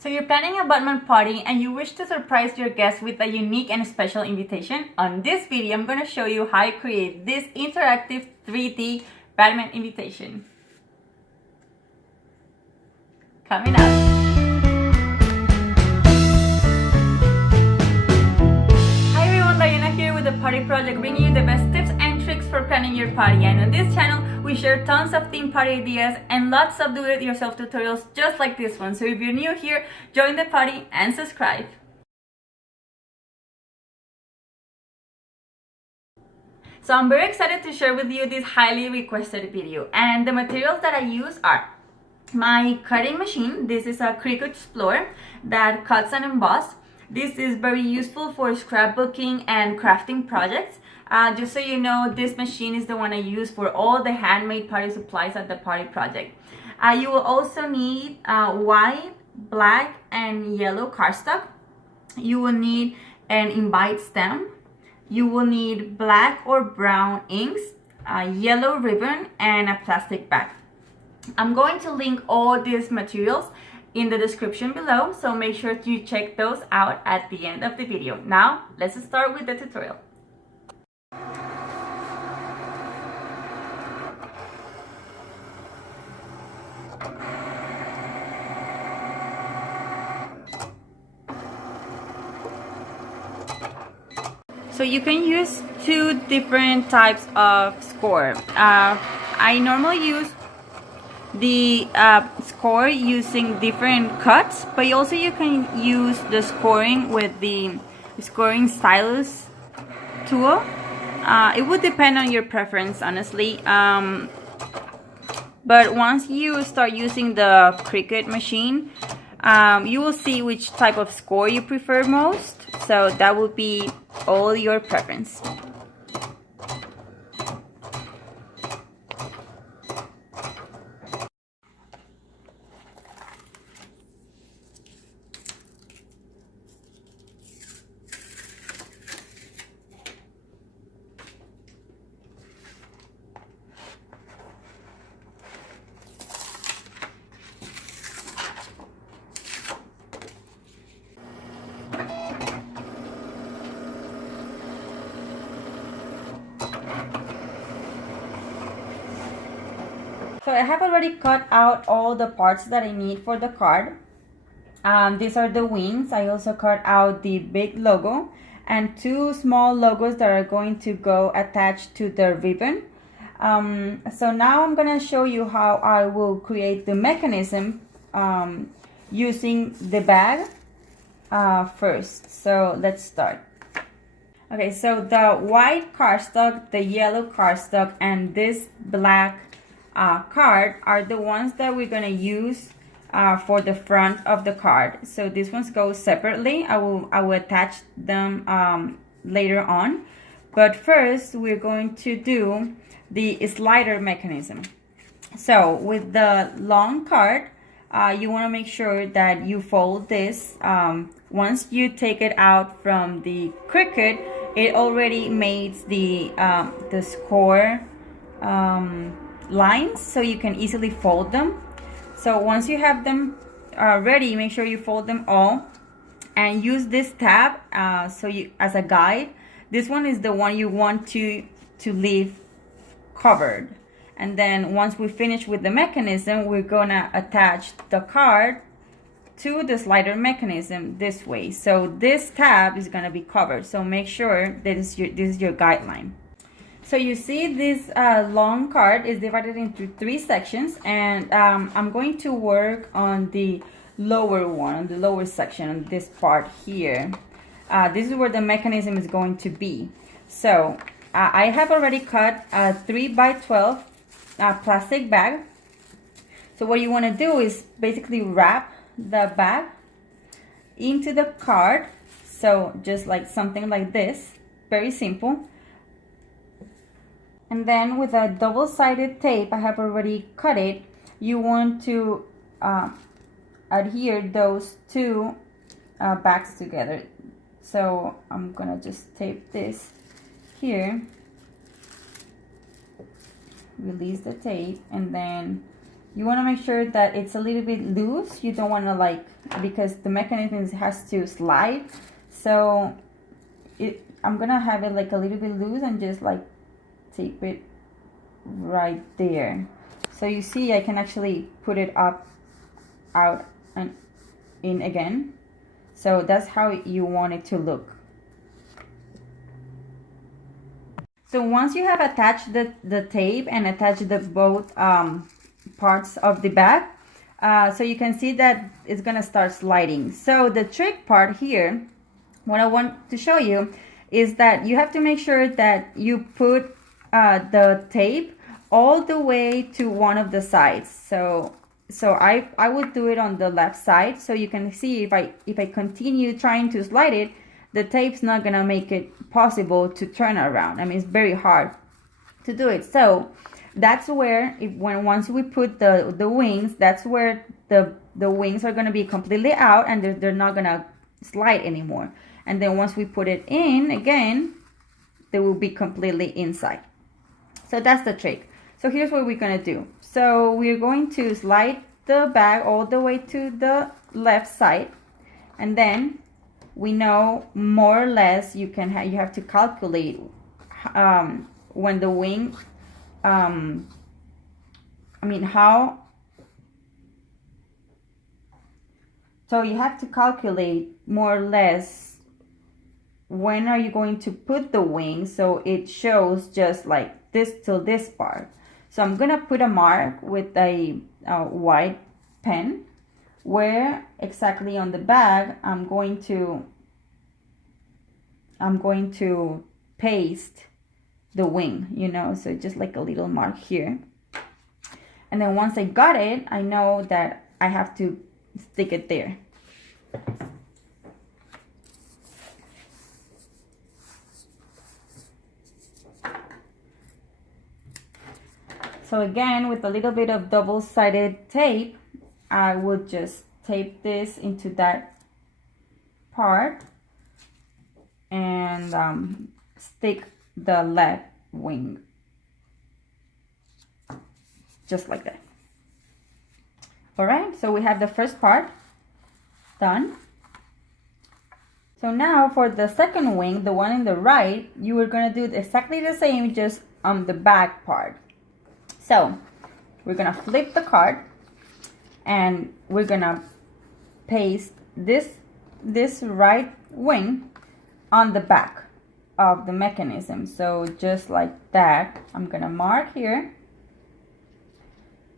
So you're planning a Batman party and you wish to surprise your guests with a unique and special invitation? On this video, I'm going to show you how I create this interactive 3D Batman invitation. Coming up. Hi everyone, Diana here with the Party Project, bringing you the best tips and tricks for planning your party. And on this channel, we share tons of theme party ideas and lots of do-it-yourself tutorials just like this one. So if you're new here, join the party and subscribe. So I'm very excited to share with you this highly requested video. And the materials that I use are my cutting machine. This is a Cricut Explorer that cuts and emboss. This is very useful for scrapbooking and crafting projects. Just so you know, this machine is the one I use for all the handmade party supplies at the Party Project. You will also need white, black, and yellow cardstock. You will need an invite stamp. You will need black or brown inks, yellow ribbon, and a plastic bag. I'm going to link all these materials in the description below, so make sure to check those out at the end of the video. Now, let's start with the tutorial. So you can use two different types of score. I normally use the score using different cuts, but also you can use the scoring with the scoring stylus tool. It would depend on your preference, honestly. But once you start using the Cricut machine, you will see which type of score you prefer most. So that would be all your preference. So I have already cut out all the parts that I need for the card. These are the wings. I also cut out the big logo and two small logos that are going to go attached to the ribbon. So now I'm going to show you how I will create the mechanism using the bag first. So let's start. Okay, so the white cardstock, the yellow cardstock, and this black card are the ones that we're going to use for the front of the card. So these ones go separately. I will attach them later on, but first we're going to do the slider mechanism. So with the long card, you want to make sure that you fold this. Once you take it out from the Cricut, it already makes the score lines, so you can easily fold them. So once you have them ready, make sure you fold them all and use this tab so you as a guide. This one is the one you want to leave covered, and then once we finish with the mechanism, we're gonna attach the card to the slider mechanism this way. So this tab is gonna be covered, so make sure that this is your guideline. So you see this long card is divided into 3 sections, and I'm going to work on the lower one, the lower section, on this part here. This is where the mechanism is going to be. So I have already cut a 3x12 plastic bag. So what you want to do is basically wrap the bag into the card. So just like something like this, very simple. And then with a double-sided tape, I have already cut it. You want to adhere those two bags together. So I'm gonna just tape this here, release the tape, and then you want to make sure that it's a little bit loose. You don't want to like, because the mechanism has to slide. So I'm gonna have it like a little bit loose and just like tape it right there. So you see I can actually put it up, out, and in again. So that's how you want it to look. So once you have attached the tape and attached the both parts of the bag, so you can see that it's gonna start sliding. So the trick part here, what I want to show you is that you have to make sure that you put the tape all the way to one of the sides. So I would do it on the left side, so you can see if I continue trying to slide it, the tape's not gonna make it possible to turn around. I mean, it's very hard to do it. So that's where once we put the wings, that's where the wings are gonna be completely out and they're not gonna slide anymore. And then once we put it in again, they will be completely inside. So that's the trick. So here's what we're gonna do. So we're going to slide the bag all the way to the left side, and then we know more or less you have to calculate when the wing, so you have to calculate more or less when are you going to put the wing so it shows just like this till this part. So I'm gonna put a mark with a white pen where exactly on the bag I'm going to paste the wing, you know, so just like a little mark here. And then once I got it, I know that I have to stick it there. So again, with a little bit of double-sided tape, I would just tape this into that part and stick the left wing just like that. All right, so we have the first part done. So now for the second wing, the one in the right, you are going to do exactly the same, just on the back part. So we're gonna flip the card and we're gonna paste this right wing on the back of the mechanism. So just like that, I'm gonna mark here,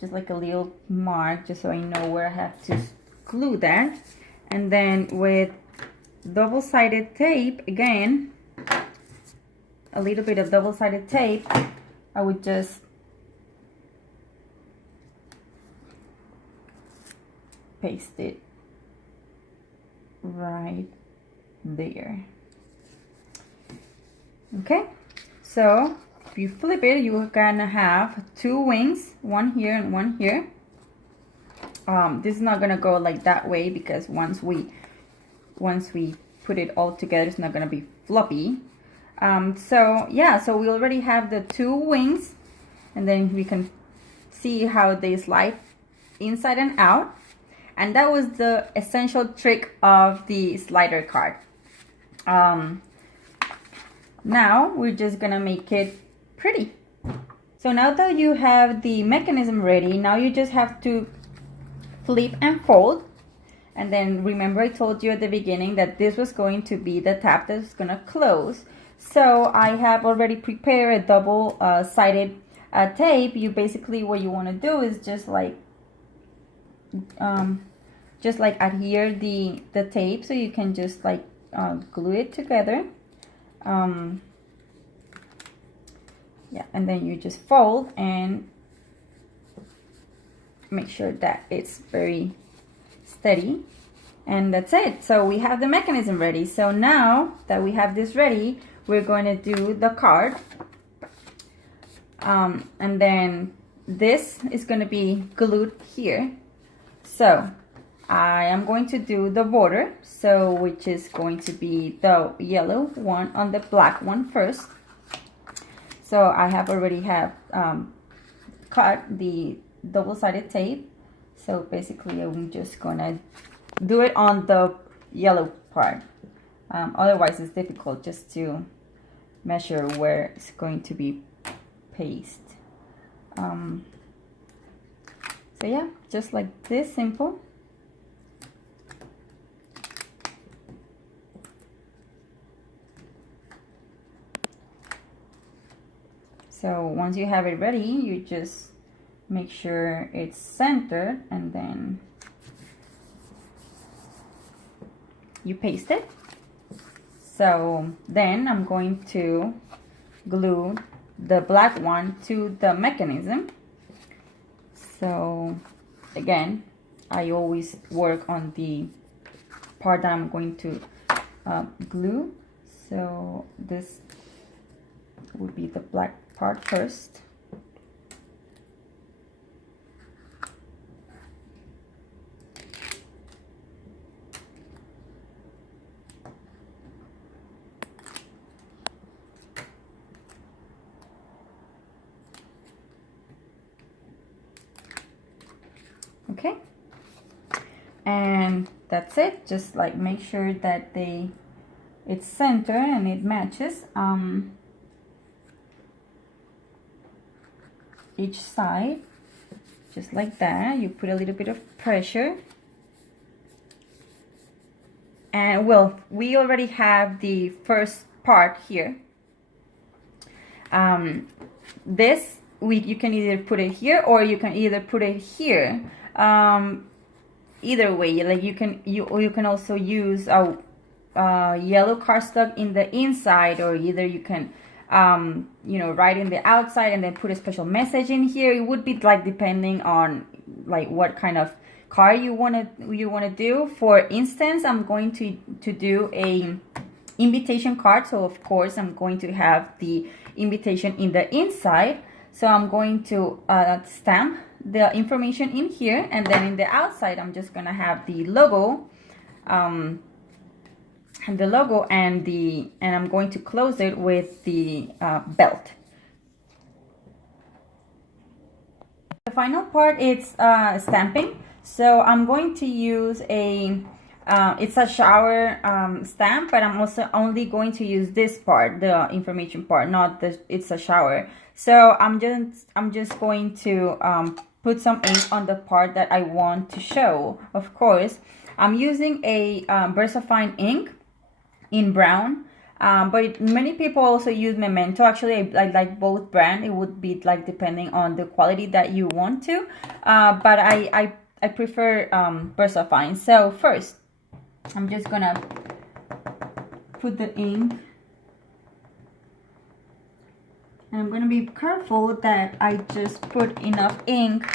just like a little mark, just so I know where I have to glue that. And then with double-sided tape, again, a little bit of double-sided tape, I would just paste it right there. Okay, so if you flip it, you're gonna have two wings, one here and one here. This is not gonna go like that way because once we put it all together, it's not gonna be floppy. So yeah, so we already have the two wings, and then we can see how they slide inside and out. And that was the essential trick of the slider card. Now we're just gonna make it pretty. So now that you have the mechanism ready, now you just have to flip and fold. And then remember I told you at the beginning that this was going to be the tab that's gonna close. So I have already prepared a double-sided tape. You basically, what you wanna do is just like adhere the tape, so you can just like glue it together. Yeah, and then you just fold and make sure that it's very steady, and that's it. So we have the mechanism ready. So now that we have this ready, we're going to do the card, and then this is going to be glued here. So I am going to do the border, so which is going to be the yellow one on the black one first. So I have already cut the double-sided tape. So basically I'm just gonna do it on the yellow part. Otherwise it's difficult just to measure where it's going to be paste. So yeah, just like this, simple. So once you have it ready, you just make sure it's centered and then you paste it. So then I'm going to glue the black one to the mechanism. So again, I always work on the part that I'm going to glue. So this would be the black part first. Okay, and that's it. Just like make sure that it's centered and it matches each side, just like that. You put a little bit of pressure, and well, we already have the first part here. This you can either put it here or you can either put it here. Either way, like you can also use a yellow cardstock in the inside, or either you can you know, write in the outside and then put a special message in here. It would be like depending on like what kind of card you want to do. For instance, I'm going to do a invitation card, so of course I'm going to have the invitation in the inside. So I'm going to stamp the information in here, and then in the outside I'm just gonna have the logo, and I'm going to close it with the belt. The final part is stamping. So I'm going to use a it's a shower stamp, but I'm also only going to use this part, the information part, not the it's a shower. So I'm just going to put some ink on the part that I want to show. Of course, I'm using a VersaFine ink in brown, but many people also use Memento. Actually, I like both brand. It would be like depending on the quality that you want to, but I prefer VersaFine. So first, I'm just gonna put the ink, and I'm gonna be careful that I just put enough ink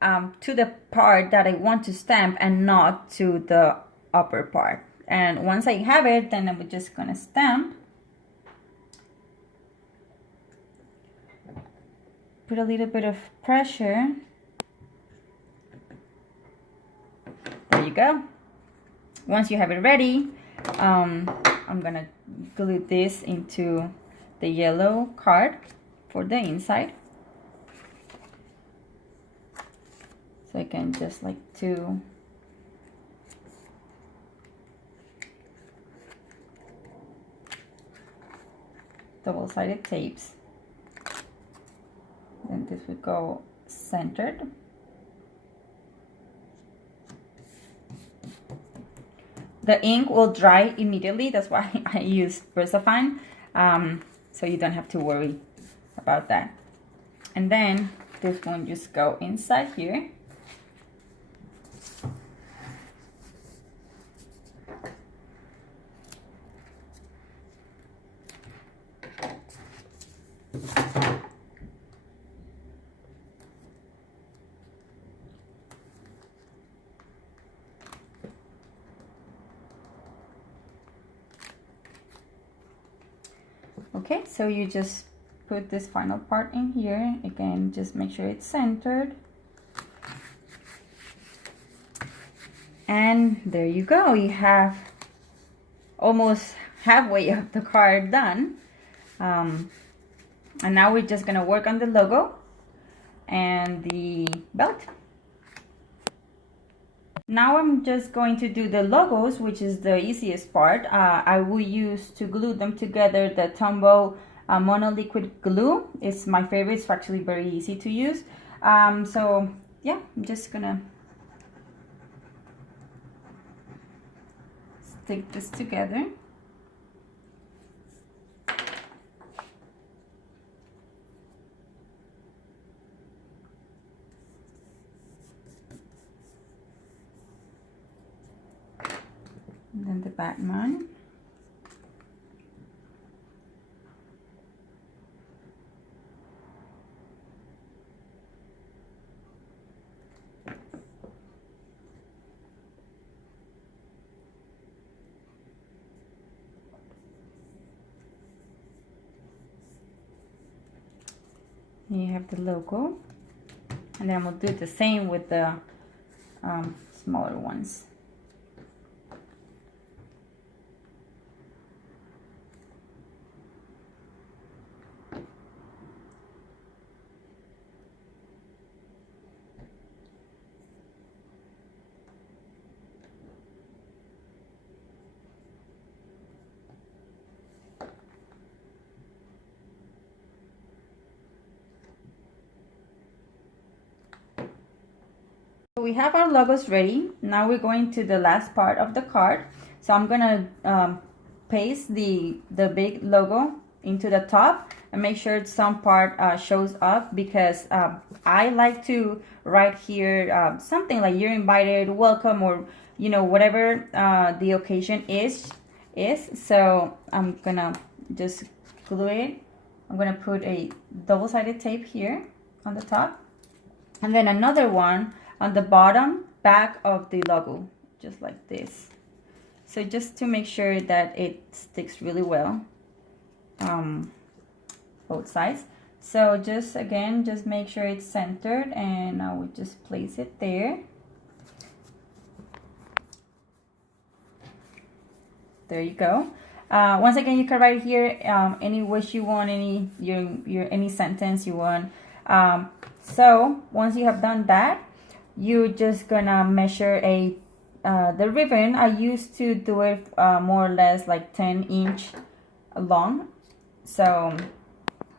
to the part that I want to stamp and not to the upper part. And once I have it, then I'm just gonna stamp. Put a little bit of pressure. There you go. Once you have it ready, I'm gonna glue this into the yellow card for the inside. So I can just like to double-sided tapes. Then this would go centered. The ink will dry immediately. That's why I use VersaFine, so you don't have to worry about that. And then this one just go inside here. Okay, so you just put this final part in here. Again, just make sure it's centered. And there you go. You have almost halfway of the card done. And now we're just gonna work on the logo. and the belt. Now I'm just going to do the logos, which is the easiest part. I will use to glue them together the Tombow monoliquid glue. It's my favorite. It's actually very easy to use. So yeah, I'm just gonna stick this together. And then the Batman. You have the logo, and then we'll do the same with the smaller ones. We have our logos ready. Now we're going to the last part of the card. So I'm gonna paste the big logo into the top and make sure some part shows up, because I like to write here something like "you're invited," "welcome," or you know, whatever the occasion is. So I'm gonna just glue it. I'm gonna put a double-sided tape here on the top, and then another one on the bottom back of the logo, just like this. So just to make sure that it sticks really well, both sides. So just again, just make sure it's centered, and I will just place it there. There you go. Once again, you can write here any wish you want, any sentence you want. So once you have done that, you're just gonna measure the ribbon. I used to do it more or less like 10-inch long. So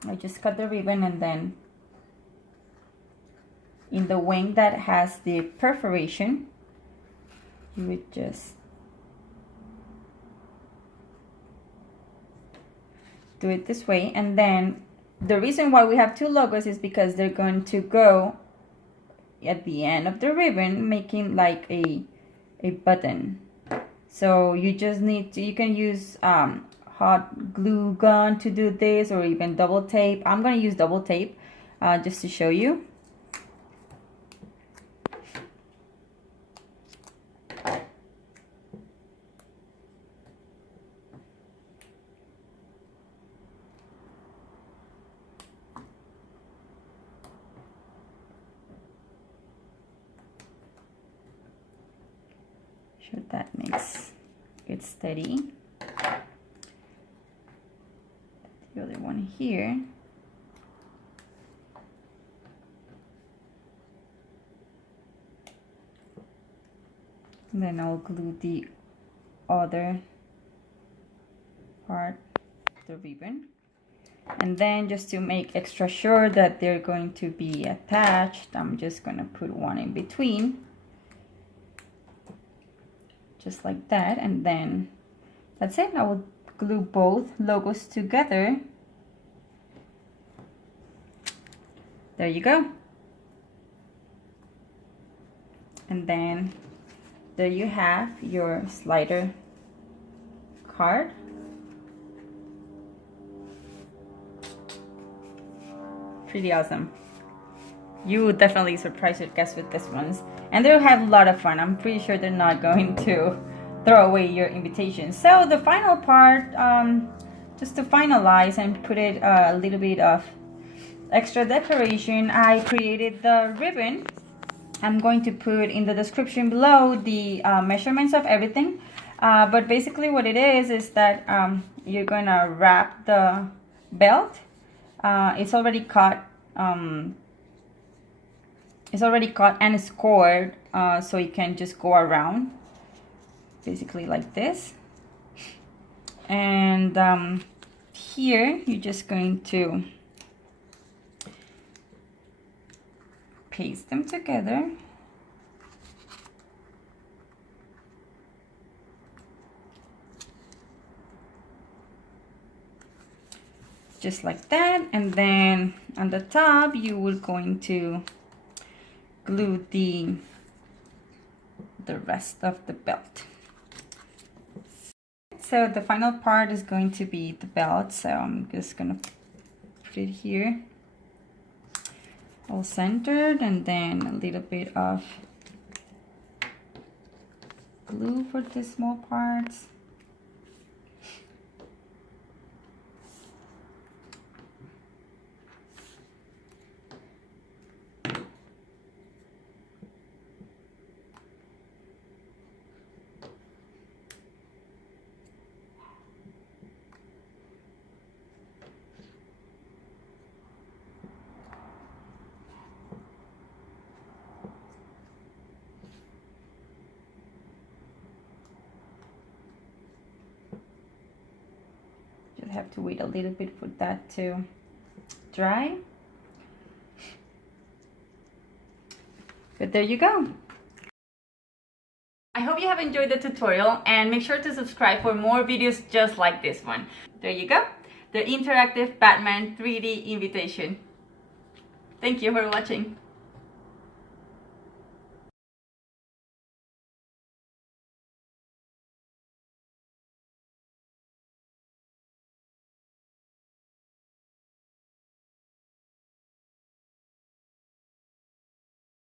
I just cut the ribbon, and then in the wing that has the perforation, you would just do it this way. And then the reason why we have two logos is because they're going to go at the end of the ribbon, making like a button. So you just need to, you can use hot glue gun to do this, or even double tape. I'm going to use double tape just to show you. Sure that makes it steady. The other one here. And then I'll glue the other part of the ribbon. And then just to make extra sure that they're going to be attached, I'm just going to put one in between. Just like that, and then that's it. I will glue both logos together. There you go. And then there you have your slider card. Pretty awesome. You will definitely surprise your guests with this ones, and they'll have a lot of fun. I'm pretty sure they're not going to throw away your invitation. So the final part, just to finalize and put it a little bit of extra decoration, I created the ribbon. I'm going to put in the description below the measurements of everything, but basically what it is that you're gonna wrap the belt. It's already cut it's already cut and scored, so you can just go around basically like this. And here you're just going to paste them together. Just like that, and then on the top you will going to glue the rest of the belt. So the final part is going to be the belt, so I'm just gonna put it here all centered, and then a little bit of glue for the small parts. Have to wait a little bit for that to dry, but there you go. I hope you have enjoyed the tutorial, and make sure to subscribe for more videos just like this one. There you go, the interactive Batman 3D invitation. Thank you for watching.